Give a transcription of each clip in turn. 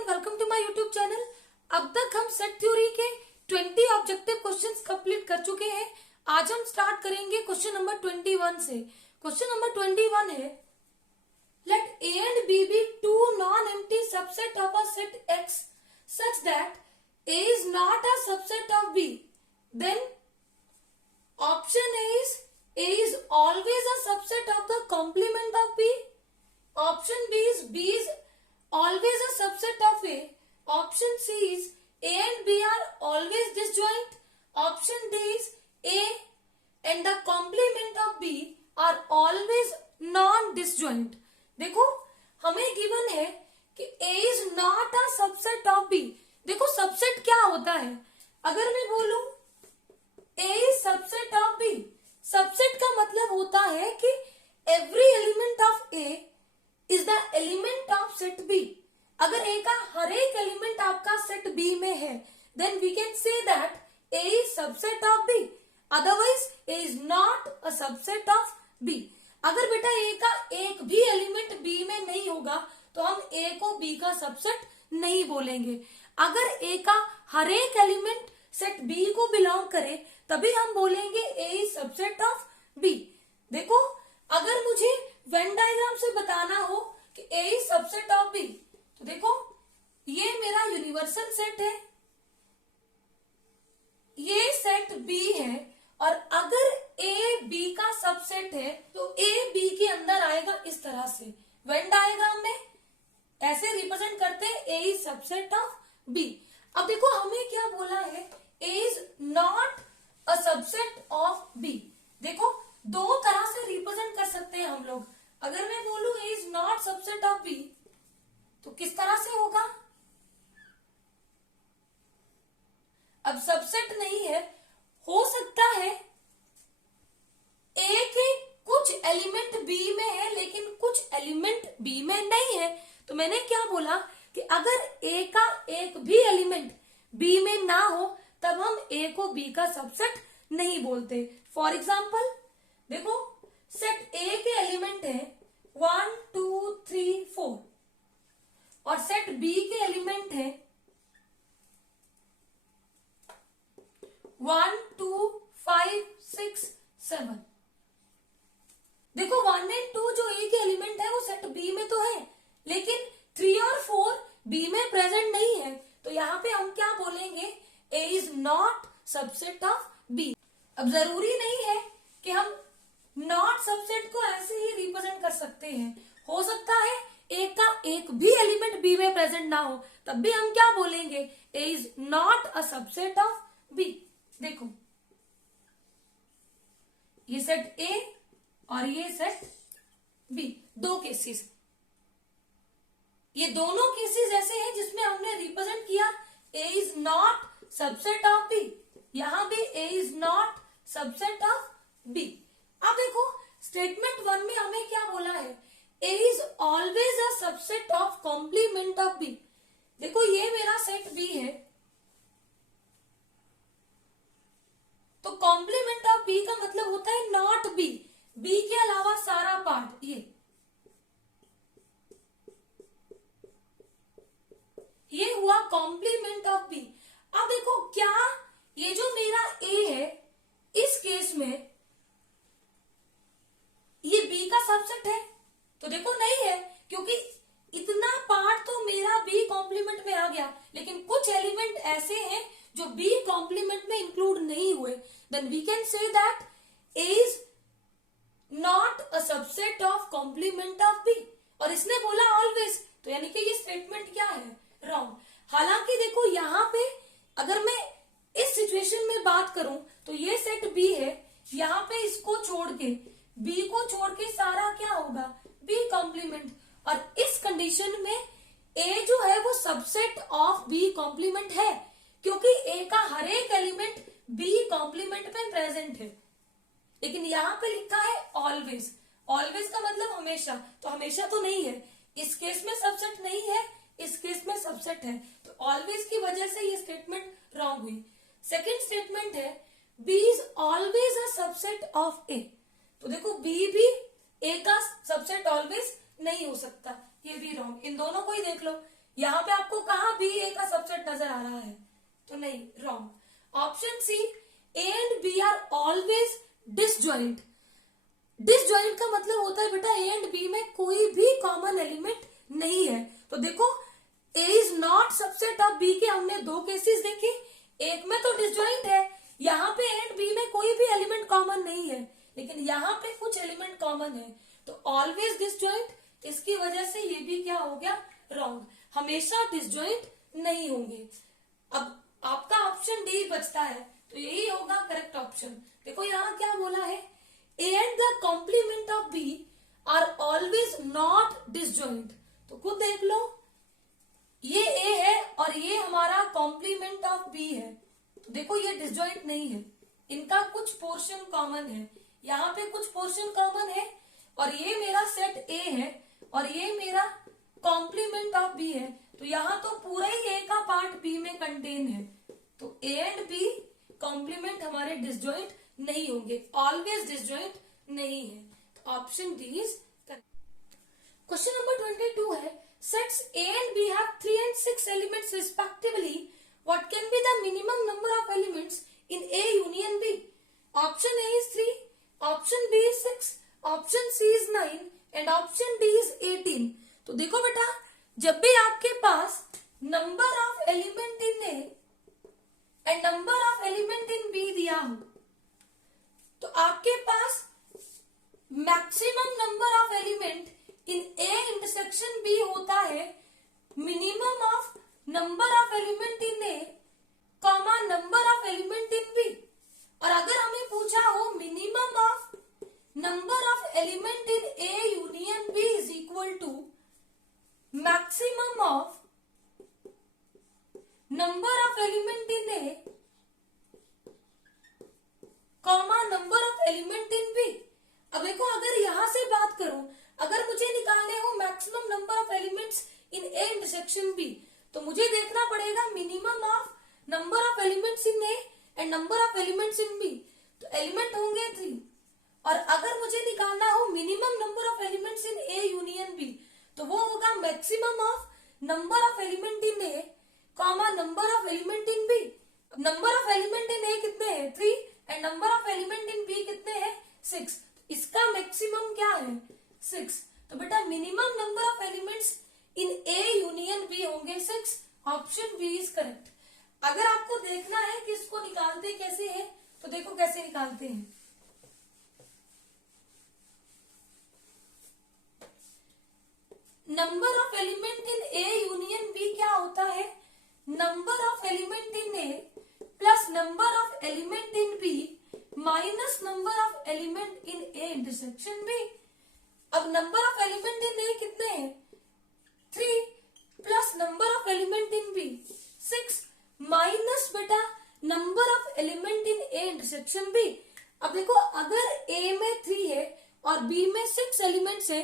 And welcome to my YouTube channel. अब तक हम सेट थ्योरी के 20 ऑब्जेक्टिव क्वेश्चंस कंप्लीट कर चुके हैं। आज हम स्टार्ट करेंगे क्वेश्चन नंबर 21 से। क्वेश्चन नंबर 21 है, late A and B be two non-empty subset of a set X such that A is not a subset of B. Then option A is always a subset of the complement of B. Option B is always a subset of A. Option C is A and B are always disjoint. Option D is A and the complement of B are always non-disjoint. देखो हमें given है कि A is not a subset of B. देखो subset क्या होता है? अगर मैं बोलूं A is subset of B, subset का मतलब होता है कि every element of A is the element of set B. अगर A का हर एक एलिमेंट आपका सेट B में है, then we can say that A is subset of B. Otherwise A is not a subset of B. अगर बेटा A का एक भी एलिमेंट B में नहीं होगा तो हम A को B का सबसेट नहीं बोलेंगे। अगर A का हर एक एलिमेंट सेट B को बिलोंग करे तभी हम बोलेंगे A is subset of B. देखो अगर मुझे वेन डायग्राम से बताना हो कि A is subset of B, तो देखो ये मेरा यूनिवर्सल सेट है, ये सेट B है और अगर A B का सबसेट है तो A B के अंदर आएगा इस तरह से। वेन डायग्राम में ऐसे रिप्रेजेंट करते हैं A is subset of B. अब देखो हमें क्या बोला है, A is not a subset of B. देखो दो तरह से रिप्रेजेंट कर सकते हैं हम लोग। अगर मैं बोलूं A is not subset of B तो किस तरह से होगा? अब सबसेट नहीं है, हो सकता है A के कुछ एलिमेंट B में है लेकिन कुछ एलिमेंट B में नहीं है। तो मैंने क्या बोला कि अगर A का एक भी एलिमेंट B में ना हो तब हम A को B का सबसेट नहीं बोलते। फॉर एग्जाम्पल देखो सेट A के एलिमेंट है 1 2 3 4 और सेट B के एलिमेंट है 1 2 5 6 7। देखो 1 और 2 जो A के एलिमेंट है वो सेट B में तो है लेकिन 3 और 4 B में प्रेजेंट नहीं है। तो यहाँ पे हम क्या बोलेंगे, A is not subset of B. अब जरूरी नहीं है कि हम नॉट सबसेट को ऐसे ही रिप्रेजेंट कर सकते हैं। हो सकता है A का एक भी एलिमेंट B में प्रेजेंट ना हो तब भी हम क्या बोलेंगे, A is not a subset of B. देखो ये सेट A और ये सेट B, दो केसेस। ये दोनों केसेस ऐसे हैं जिसमें हमने रिप्रेजेंट किया A is not subset of B. यहां भी A is not subset of B. अब देखो स्टेटमेंट 1 में हमें क्या बोला है, A is always a subset of complement of B. देखो ये मेरा सेट B है तो कॉम्प्लीमेंट ऑफ B का मतलब होता है नॉट B. B के अलावा सारा पार्ट ये हुआ कॉम्प्लीमेंट ऑफ B. अब देखो क्या ये जो मेरा A है इस केस में ये B का सबसेट है? तो देखो नहीं है, क्योंकि इतना पार्ट तो मेरा B कॉम्प्लीमेंट में आ गया लेकिन कुछ एलिमेंट ऐसे हैं जो B कॉम्प्लीमेंट में इंक्लूड नहीं हुए। Then we can say that A is not a subset of complement of B. और इसने बोला ऑलवेज, तो यानी कि ये स्टेटमेंट क्या है, रॉन्ग। हालांकि देखो यहाँ पे अगर मैं इस सिचुएशन में बात करूं तो ये सेट B है, यहाँ पे इसको छोड़ के B को छोड़ के सारा क्या होगा, B कॉम्प्लीमेंट। और इस कंडीशन में A जो है वो सबसेट ऑफ B कॉम्प्लीमेंट है क्योंकि A का हर एक एलिमेंट B कॉम्प्लीमेंट में प्रेजेंट है। लेकिन यहाँ पे लिखा है ऑलवेज, ऑलवेज का मतलब हमेशा, तो हमेशा तो नहीं है। इस केस में सबसेट नहीं है, इस केस में सबसेट है, तो ऑलवेज की वजह से ये स्टेटमेंट रॉन्ग हुई। सेकेंड स्टेटमेंट है B is always a subset of A. तो देखो B भी A का सबसेट ऑलवेज नहीं हो सकता, ये भी रॉन्ग। इन दोनों को ही देख लो, यहाँ पे आपको कहाँ बी ए का सबसेट नजर आ रहा है? तो नहीं, wrong. Option C, A and B are always disjoint. Disjoint का मतलब होता है बेटा ए एंड बी में कोई भी कॉमन एलिमेंट नहीं है। तो देखो A is not subset of B के हमने दो केसेस देखे, एक में तो डिसजॉइंट है, यहाँ पे ए एंड बी में कोई भी एलिमेंट कॉमन नहीं है, लेकिन यहाँ पे कुछ एलिमेंट कॉमन है, तो ऑलवेज डिसजॉइंट, इसकी वजह से ये भी क्या हो गया? रॉन्ग। हमेशा डिसजॉइंट नहीं होंगे। अब आपका ऑप्शन डी बचता है, तो यही होगा करेक्ट ऑप्शन। देखो यहाँ क्या बोला है, A and the complement of B are always not disjoint. तो खुद देख लो, ये ए है और ये हमारा कॉम्प्लीमेंट ऑफ बी है, तो देखो ये डिसजॉइंट नहीं है, इनका कुछ पोर्शन कॉमन है, यहाँ पे कुछ पोर्शन कॉमन है, और ये मेरा सेट ए है और ये मेरा कॉम्प्लीमेंट ऑफ बी है, तो यहाँ तो पूरा ही ए का पार्ट बी में कंटेन है, तो ए एंड बी कॉम्प्लीमेंट हमारे डिसजॉइंट नहीं होंगे, ऑलवेज डिसजॉइंट नहीं है। तो option D is correct. Question number 22 है, sets A and B have 3 and 6 elements respectively. What can be the minimum number of elements in A union B? Option A is 3, option B is 6, option C is 9 and option D is 18. तो देखो बेटा, जब भी आपके पास number of element in A and number of element in B दिया हो, तो आपके पास maximum number of element in A intersection B होता है minimum of number of element in A comma number of element in B. और अगर हमें पूछा हो minimum of number of element in A union B is equal to maximum of number of element in A comma number of element in B. अब देखो, अगर यहां से बात करूं, अगर मुझे निकालने हो maximum number of elements in A intersection B, तो मुझे देखना पड़ेगा minimum of number of elements in A and number of elements in B, तो एलिमेंट होंगे 3। और अगर मुझे निकालना हो minimum number of elements in A union B, तो वो होगा maximum of number of element in A comma number of element in B. Number of element in A कितने हैं? 3 and number of element in B कितने हैं? 6। इसका maximum क्या है? 6। तो बेटा minimum number of elements in A union B होंगे 6। Option B is correct. अगर आपको देखना है कि इसको निकालते कैसे हैं, तो देखो कैसे निकालते हैं। Number of element in A union B क्या होता है? Number of element in A plus number of element in B minus number of element in A intersection B. अब number of element in A कितने हैं? 3 plus number of element in B 6 minus बेटा number of element in A intersection B. अब देखो, अगर ए में 3 है और बी में 6 एलिमेंट्स है,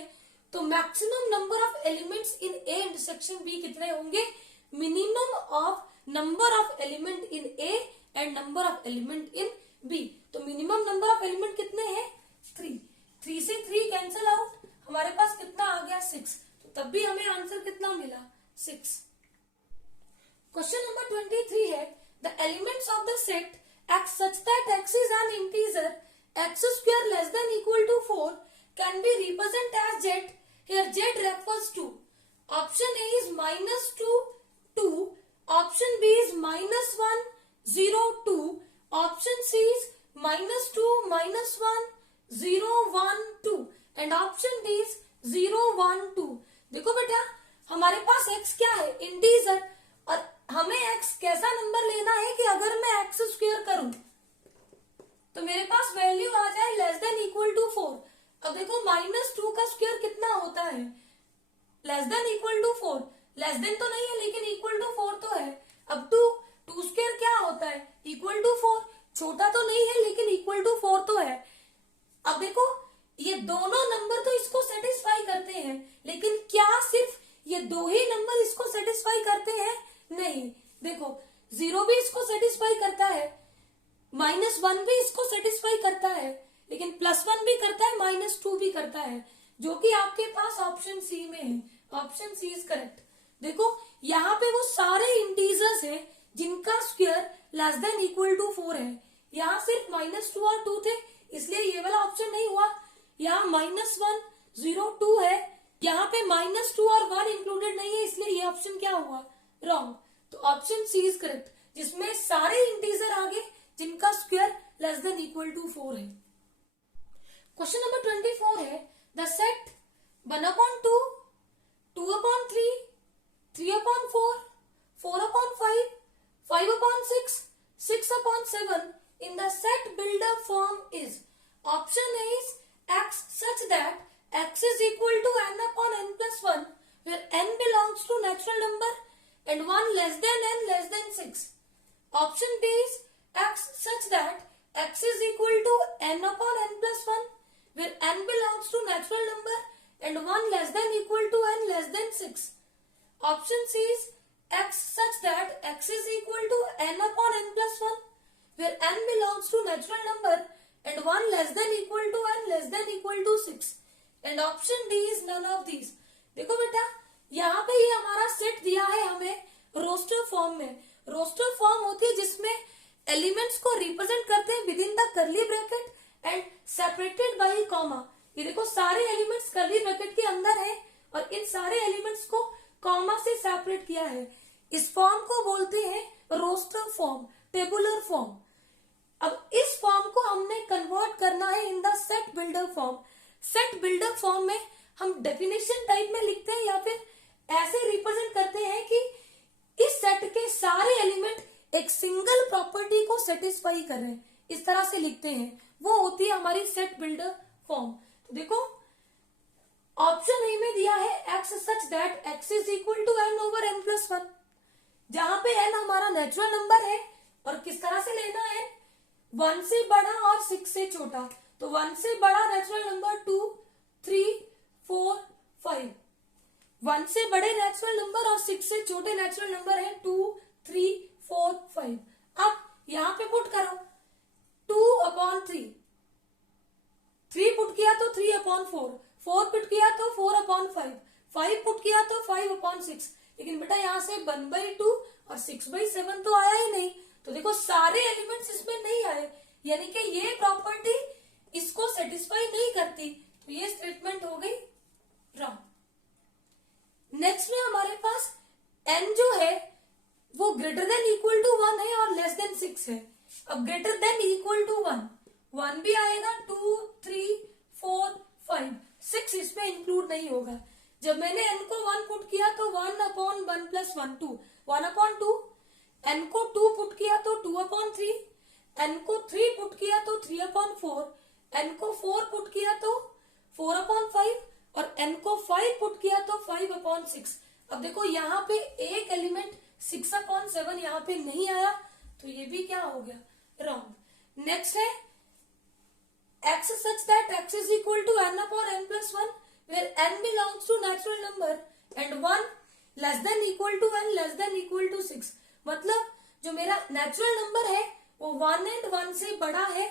तो maximum number of elements in A intersection B कितने होंगे? Minimum of number of element in A and number of element in B. तो मिनिमम नंबर ऑफ एलिमेंट कितने हैं? 3। 3 से 3 कैंसिल आउट, हमारे पास कितना आ गया? 6। तो तब भी हमें आंसर कितना मिला? 6। क्वेश्चन नंबर 23 है, the elements of the set x such that x is an integer x square less than equal to 4 can be represented as z. Here z refers to option A is -2 2, option B is -1 0 2, option C is -2 -1 0 1 2 and option D is 0 1 2। देखो बेटा, हमारे पास x क्या है? Integer. और हमें x कैसा number लेना है कि अगर मैं x स्क्वायर करूं तो मेरे पास वैल्यू आ जाए लेस देन इक्वल टू 4। अब देखो, -2 का स्क्वायर कितना होता है? Less than equal to 4। Less than तो नहीं है, लेकिन इक्वल टू 4 तो है। अब 2 स्क्वायर क्या होता है? Equal to 4। छोटा तो नहीं है, लेकिन इक्वल टू 4 तो है। अब देखो, ये दोनों नंबर तो इसको सेटिस्फाई करते हैं, लेकिन क्या सिर्फ ये दो ही नंबर इसको सेटिस्फाई करते हैं? नहीं। देखो, 0 भी इसको सेटिस्फाई करता है, -1 भी इसको सेटिस्फाई करता है, लेकिन +1 भी करता है, -2 भी करता है, जो कि आपके पास ऑप्शन सी में है। Option C is correct. देखो यहाँ पे वो सारे इंटीजर्स है जिनका square less than equal to 4 है। यहाँ सिर्फ -2 और 2 थे, इसलिए ये वाला ऑप्शन नहीं हुआ। यहाँ -1 0 2 है, यहाँ पे -2 और 1 इंक्लूडेड नहीं है, इसलिए ये ऑप्शन क्या हुआ, रॉन्ग। तो ऑप्शन सी इज करेक्ट, जिसमें सारे इंटीजर आगे जिनका square less than equal to 4 है। क्वेश्चन नंबर 24 है the set 1/2, 2/3, 3/4, 4/5, 5/6, 6/7 in the set builder form is. Option A is x such that x is equal to n/n+1 where n belongs to natural number and 1 less than n less than 6. Option B is x such that x is equal to n/n+1 where n belongs to natural number and 1 less than equal to n less than 6. Option C is x such that x is equal to n/n+1 where n belongs to natural number and 1 less than equal to n less than equal to 6. And option D is none of these. देखो बेटा यहाँ पे ये हमारा set दिया है हमें roster form में। रोस्टर फॉर्म होती है जिसमें एलिमेंट्स को रिप्रेजेंट करते हैं within the curly bracket and separated by comma. ये देखो सारे एलिमेंट्स कर्ली ब्रैकेट के अंदर है और इन सारे एलिमेंट्स को कॉमा से सेपरेट किया है। इस फॉर्म को बोलते हैं रोस्टर फॉर्म, टेबुलर फॉर्म। अब इस फॉर्म को हमने कन्वर्ट करना है in the set builder form. Set builder form में हम डेफिनेशन टाइप में लिखते हैं या फिर ऐसे रिप्रेजेंट करते हैं कि इस सेट के सारे एलिमेंट एक सिंगल प्रॉपर्टी को सेटिस्फाई कर रहे हैं, इस तरह से लिखते हैं। वो होती है हमारी सेट बिल्डर फॉर्म। तो देखो ऑप्शन ए में दिया है x such that x is equal to n/n+1, जहां पे n हमारा नेचुरल नंबर है और किस तरह से लेना है, 1 से बड़ा और 6 से छोटा। तो 1 से बड़ा नेचुरल नंबर 2, 3, 4, 5। 1 से बड़े नेचुरल नंबर और 6 से छोटे नेचुरल नंबर है 2, 3, 4, 5। अब यहाँ पे पुट करो 2/3, 3 पुट किया तो 3/4, 4 पुट किया तो 4/5, 5 पुट किया तो 5/6। लेकिन बेटा यहाँ से 1/2 और 6/7 तो आया ही नहीं। तो देखो सारे एलिमेंट्स इसमें नहीं आए, यानी कि ये प्रॉपर्टी इसको सेटिस्फाई नहीं करती। तो ये स्टेटमेंट हो गई रॉन्ग। नेक्स्ट में हमारे पास n जो है वो ग्रेटर देन इक्वल टू 1 है और लेस देन 6 है। अब ग्रेटर देन इक्वल टू 1 भी आएगा, 2, 3, 4, 5, 6 इसमें इंक्लूड नहीं होगा। जब मैंने n को 1 पुट किया तो 1/1+1 2, 1/2। n को 2 पुट किया तो 2/3, n को 3 पुट किया तो 3/4, n को 4 पुट किया तो 4/5 और n को 5 पुट किया तो 5/6। अब देखो यहाँ पे एक एलिमेंट 6/7 यहाँ पे नहीं आया, तो ये भी क्या हो गया, रॉन्ग। नेक्स्ट है x such that x is equal to n/n+1 where n belongs to natural number and 1 less than equal to n less than equal to 6। मतलब जो मेरा नेचुरल नंबर है वो 1 and 1 से बड़ा है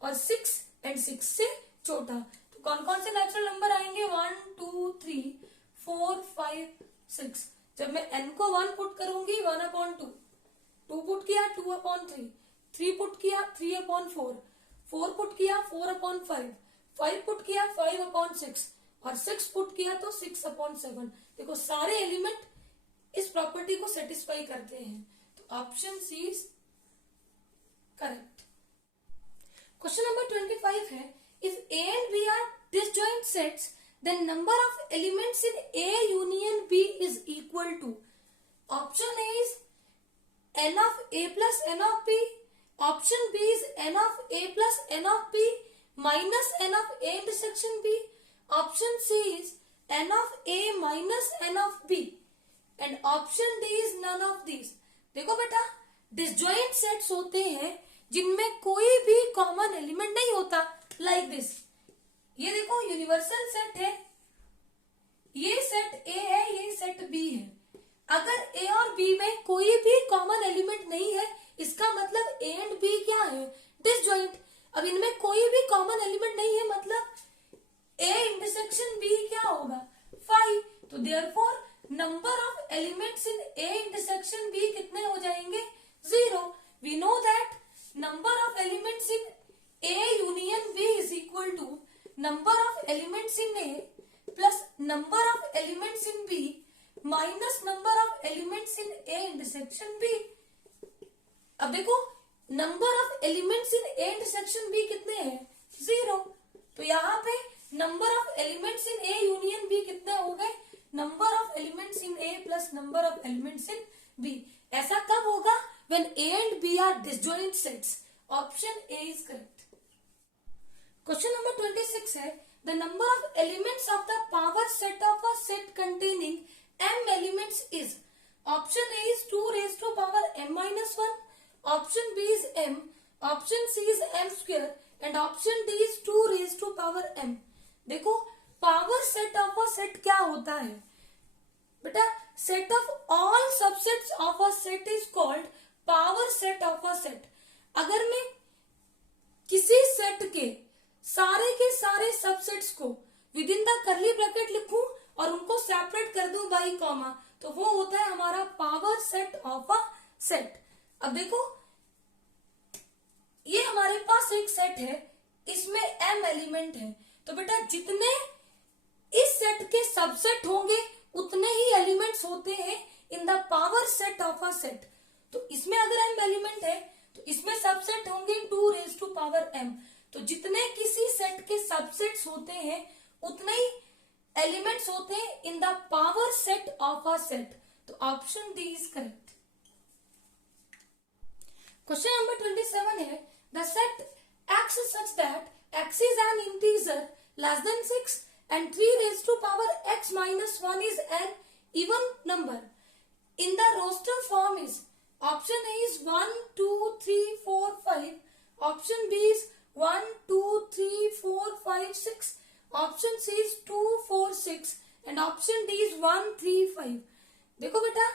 और 6 and 6 से छोटा। तो कौन कौन से नेचुरल नंबर आएंगे, 1, 2, 3, 4, 5, 6। जब मैं n को 1 पुट करूंगी 1/2, 2 पुट किया 2/3, 3 पुट किया 3/4, 4 पुट किया 4/5, 5 पुट किया 5/6 और 6 पुट किया तो 6/7। देखो सारे एलिमेंट इस प्रॉपर्टी को सेटिस्फाई करते हैं। तो option C is correct. Question number 25 है if A and B are disjoint sets then number of elements in A union B is equal to. Option A is n of A plus n of B. Option B is n of A plus n of B minus n of A intersection B. Option C is n of A minus n of B. And option D is none of these. देखो बेटा disjoint sets होते हैं जिनमें कोई भी common element नहीं होता, like this. ये देखो यूनिवर्सल सेट है, ये सेट A है, ये सेट B है। अगर A और B में कोई भी कॉमन एलिमेंट नहीं है, इसका मतलब A एंड B क्या है, डिसजॉइंट। अब इनमें कोई भी कॉमन एलिमेंट नहीं है, मतलब A इंटरसेक्शन B क्या होगा, 5। तो therefore number of elements in A intersection B कितने हो जाएंगे? 0. We know that number of elements in A union B is equal to number of elements in A plus number of elements in B minus number of elements in A intersection B. अब देखो number of elements in A intersection B कितने हैं? 0. तो यहाँ पे number of elements in A union B कितने हो गए? Number of elements in A plus number of elements in B. ऐसा कब होगा? When A and B are disjoint sets. Option A is correct. Question number 26 है the number of elements of the power set of a set containing m elements is. Option A is 2 raised to power m minus 1. Option B is m. Option C is m square. And option D is 2 raised to power m. देखो power set of a set क्या होता है बेटा? Set of all subsets of a set is called power set of a set. अगर मैं किसी set के सारे सबसेट्स को with in the curly bracket लिखूं और उनको सेपरेट कर दूं बाई कॉमा, तो वो होता है हमारा power set of a set. अब देखो ये हमारे पास एक सेट है, इसमें m एलिमेंट है, तो बेटा जितने इस सेट के सबसेट होंगे उतने ही एलिमेंट्स होते हैं in the power set of a set. तो इसमें अगर m एलिमेंट है तो इसमें सबसेट होंगे 2 रेज टू पावर m। तो जितने किसी सेट के सबसेट्स होते हैं उतने ही एलिमेंट्स होते हैं in the power set of a set. तो option D is correct. Question number 27 है the set x such that x is an integer less than 6 and 3 raised to power x minus 1 is an even number in the roster form is. Option A is 1 2 3 4 5. Option B is 1 2 3 4 5 6. Option C is 2 4 6 and option D is 1 3 5। देखो बेटा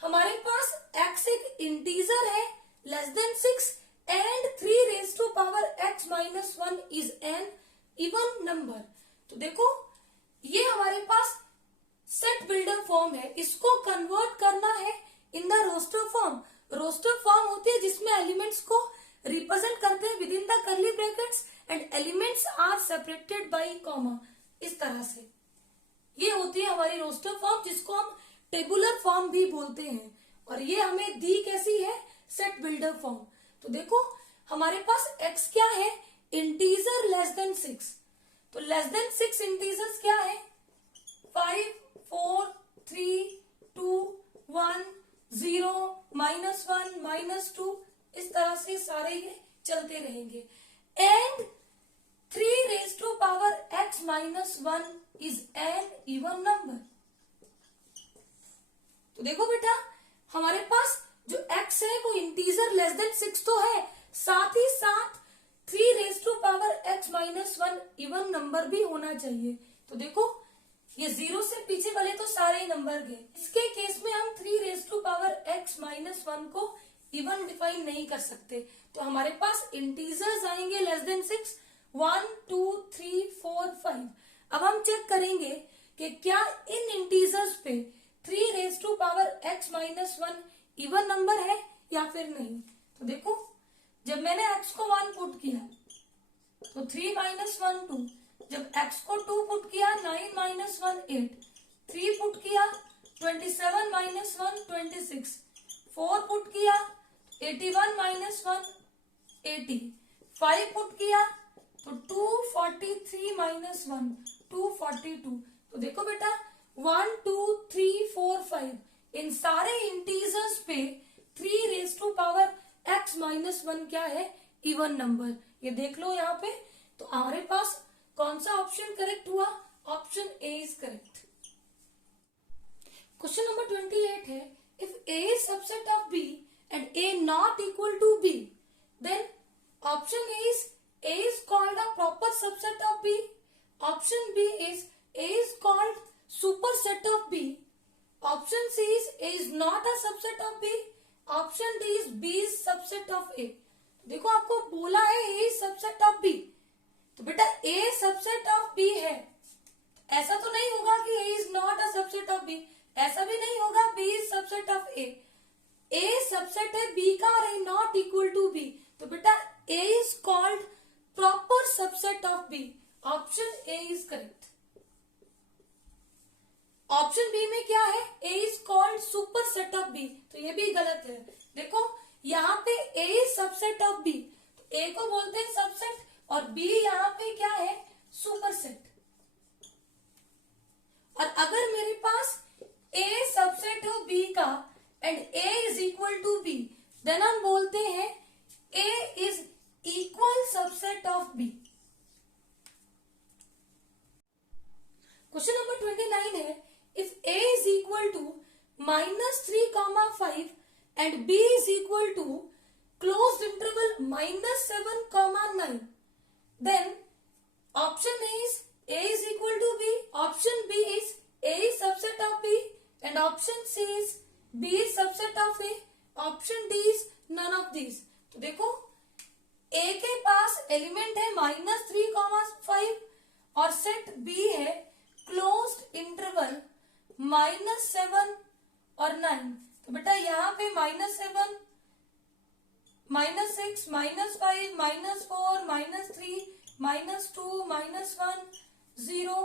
हमारे पास x एक integer है less than 6 and 3 raise to power x minus 1 is an even number. तो देखो ये हमारे पास सेट बिल्डर फॉर्म है, इसको कन्वर्ट करना है in the roster form. Roster form होती है जिसमें एलिमेंट्स को रिप्रेजेंट करते हैं within the curly brackets and elements are separated by comma. इस तरह से ये होती है हमारी रोस्टर फॉर्म, जिसको हम टेबुलर फॉर्म भी बोलते हैं, और ये हमें दी कैसी है? Set builder form. तो देखो हमारे पास x क्या है? Integer less than 6। तो लेस देन 6 इंटीजर्स क्या है? 5 4 3 2 1 0 -1 -2, इस तरह से सारे ये चलते रहेंगे। And 3 raise to power x minus 1 is an even number. तो देखो बेटा हमारे पास जो x है वो इंटीजर लेस देन 6 तो है, साथ ही साथ 3 raise to power x minus 1 even number भी होना चाहिए। तो देखो ये 0 से पीछे वाले तो सारे ही नंबर गए, इसके केस में हम 3 raise to power x minus 1 को इवन डिफाइन नहीं कर सकते। तो हमारे पास इंटीजर्स आएंगे लेस देन 6 1 2 3 4 5। अब हम चेक करेंगे कि क्या इन इंटीजर्स पे 3 raise to power x minus 1 even number है या फिर नहीं। तो देखो जब मैंने x को 1 पुट किया तो 3 माइनस 1 2, जब x को 2 पुट किया 9 माइनस 1 8, 3 पुट किया 27 माइनस 1 26, 4 पुट किया 81 माइनस 1 80, 5 पुट किया तो 243 माइनस 1 242। तो देखो बेटा 1 2 3 4 5 इन सारे इंटीजर्स पे 3 raise to power x minus 1 क्या है? Even number. ये देख लो यहाँ पे। तो हमारे पास कौन सा ऑप्शन करेक्ट हुआ? Option A is correct. Question number 28 है if a is subset of b and a not equal to b, then option A is called a proper subset of b. Option B is a is called superset of b. Option C is a is not a subset of b. Option D is b is subset of a. देखो आपको बोला है a is subset of b, तो बेटा a subset of b है, ऐसा तो नहीं होगा कि a is not a subset of b, ऐसा भी नहीं होगा b subset of A subset है बी का और A not equal to B, तो बेटा A is called proper subset of B. Option A is correct. Option B में क्या है, A is called super set of B, तो ये भी गलत है। देखो यहाँ पे A is subset of B, तो ए को बोलते हैं सबसेट और बी यहाँ पे क्या है, सुपर सेट। और अगर मेरे पास ए सबसेट हो बी का and A is equal to B, then हम बोलते हैं A is equal subset of B. Question number 29 है, if a is equal to -3,5 and b is equal to closed interval -7,9, then option A is equal to b, option B is a is subset of b and option C is b is subset of a, option D is none of these। तो देखो a के पास element है -3,5 और set b है closed interval -7 और 9, तो बेटा यहाँ पे -7, -6, -5, -4, -3, -2, -1, 0,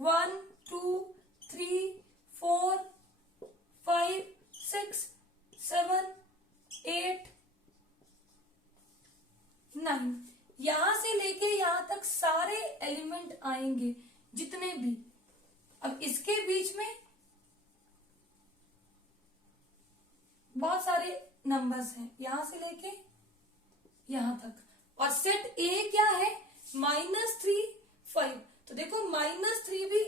1, 2, 3, 4, 5, 6, 7, 8, 9, यहां से लेके यहां तक सारे एलिमेंट आएंगे जितने भी। अब इसके बीच में बहुत सारे नंबर्स हैं, यहां से लेके यहां तक, और सेट ए क्या है -3, 5, तो देखो -3 भी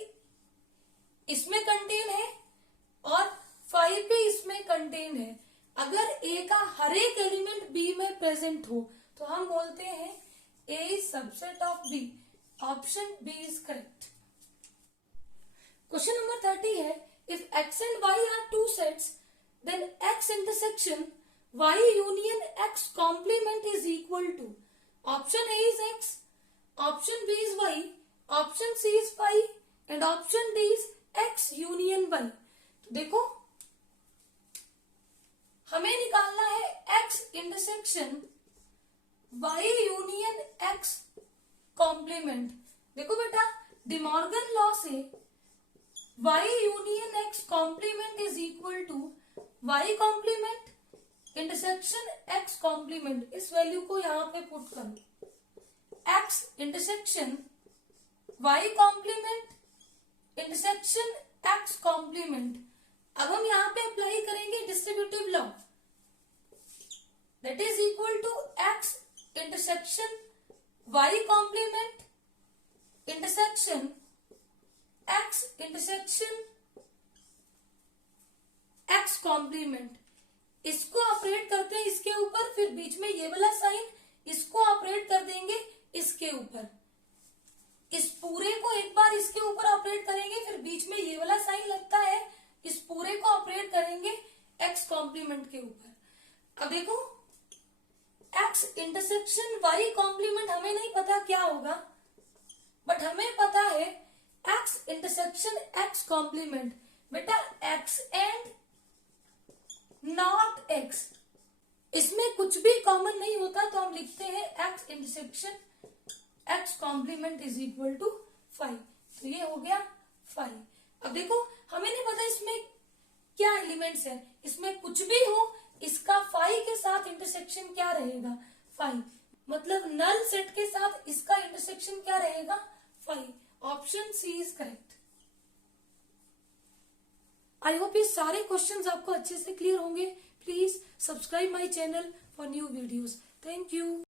इसमें कंटेन है और 5 भी इसमें कंटेन है। अगर ए का हर एक एलिमेंट बी में प्रेजेंट हो तो हम बोलते हैं A is subset of B. Option B is correct. Question number 30 है, if x and y are two sets then x intersection y union x complement is equal to, option A is x, option B is y, option C is 5 and option D is x union y। तो देखो हमें निकालना है x intersection y union x complement। देखो बेटा De Morgan law से y union x complement is equal to y complement intersection x complement. इस value को यहां पे पुट करो, x intersection y complement intersection x complement. अब हम यहां पे अप्लाई करेंगे distributive law, that is equal to x intersection y complement intersection x intersection x complement. इसको ऑपरेट करते हैं इसके ऊपर, फिर बीच में ये वाला साइन, इसको ऑपरेट कर देंगे इसके ऊपर। इस पूरे को एक बार इसके ऊपर ऑपरेट करेंगे, फिर बीच में ये वाला साइन लगता है, इस पूरे को ऑपरेट करेंगे x कॉम्प्लीमेंट के ऊपर। अब देखो x इंटरसेक्शन y कॉम्प्लीमेंट हमें नहीं पता क्या होगा, बट हमें पता है x इंटरसेक्शन x कॉम्प्लीमेंट। बेटा x एंड नॉट x, इसमें कुछ भी कॉमन नहीं होता, तो हम लिखते हैं x intersection x complement is equal to 5। तो ये हो गया 5। अब देखो हमें नहीं पता इसमें क्या एलिमेंट्स है, इसमें कुछ भी हो, इसका 5 के साथ इंटरसेक्शन क्या रहेगा 5, मतलब नल सेट के साथ इसका इंटरसेक्शन क्या रहेगा 5। Option C is correct. I hope ये सारे क्वेश्चंस आपको अच्छे से क्लियर होंगे। Please subscribe my channel for new videos. Thank you.